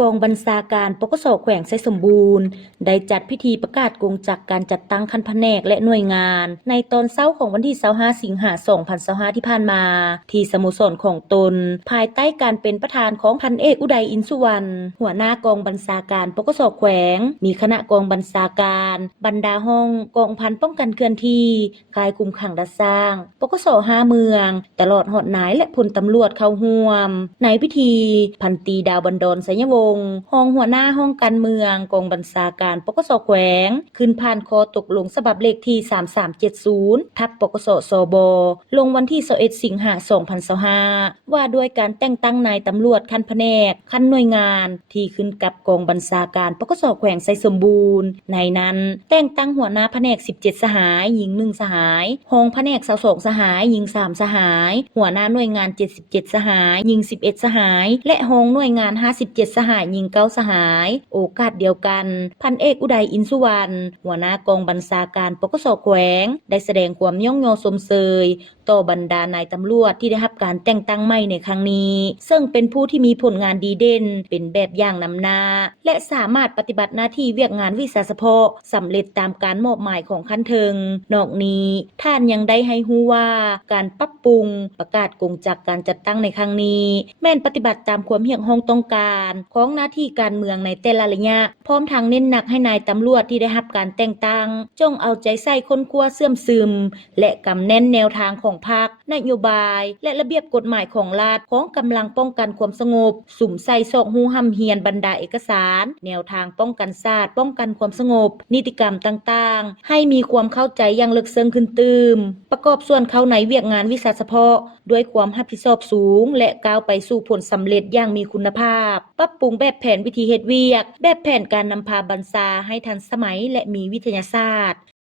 กองบัญชาการปกสแขวงไชยสมบูรณ์ได้จัดพิธีประกาศกงจักการจัดตั้งคันแผนกและหน่วยงานในตอนเช้าของวันที่25สิงหาคม2025ที่ผ่านมาที่สโมสรของตนภายใต้การเป็นประธานของพันเอกอุดัยอินสุวรรณหัวหน้ากองบัญชาการปกสแขวงมีคณะกองบัญชาการบรรดาห้องกองพันป้องกันเคลื่อนที่กายคุมขังดัดสร้างปกส5เมืองตลอดหอดนายและพลตำรวจเข้าร่วมในพิธีพันตรีดาวบันดรไสยวงศ์ห้องหัวหน้าห้องการเมืองกองบัญชาการปกสแขวงขึ้นผ่านคอตกลงฉบับเลขที่3370ทับปกสสบลงวันที่21สิงหาคม2025ว่าด้วยการแต่งตั้งนายตำรวจขั้นแผนกขั้นหน่วยงานที่ขึ้นกับกองบัญชาการปกสแขวงไชยสมบูรณ์ในนั้นแต่งตั้งหัวหน้าแผนก17สหายหญิง1สหายห้องแผนก22สหายหญิง3สหายหัวหน้าหน่วยงาน77สหายหญิง11สหายและห้องหน่วยงาน57สหายหญิง9สหายโอกาสเดียวกันพันเอกอุดัยอินสุวรรณหัวหน้ากองบัญชาการปกสแขวงได้แสดงความย่องยอสมเสยต่อบรรดานายตำรวจที่ได้รับการแต่งตั้งใหม่ในครั้งนี้ซึ่งเป็นผู้ที่มีผลงานดีเด่นเป็นแบบอย่างนำหน้าและสามารถปฏิบัติหน้าที่เวียกงานวิชาเฉพาะสำเร็จตามการมอบหมายของขั้นเทิงนอกนี้ท่านยังได้ให้ฮู้ว่าการปรับปรุงประกาศกงจักการจัดตั้งในครั้งนี้แม่นปฏิบัติตามความเรียกร้องต้องการของหน้าที่การเมืองในแต่ละระยะพร้อมทั้งเน้นหนักให้นายตำรวจที่ได้รับการแต่งตั้งจงเอาใจใส่คนครัวเสื่อมซึมและกำแน่นแนวทางของพรรคนโยบายและระเบียบกฎหมายของรัฐของกำลังป้องกันความสงบสุ่มใส่ซอกหูห้ำเฮียนบรรดาเอกสารแนวทางป้องกันชาติป้องกันความสงบนิติกรรมต่างๆให้มีความเข้าใจอย่างลึกซึ้งขึ้นตื่มประกอบส่วนเข้าในเวียกงานวิชาเฉพาะด้วยความรับผิดชอบสูงและก้าวไปสู่ผลสำเร็จอย่างมีคุณภาพปรับปรุงแบบแผนวิธีเฮ็ดเวียกแบบแผนการนำพาบรรษาให้ทันสมัยและมีวิทยาศาสตร์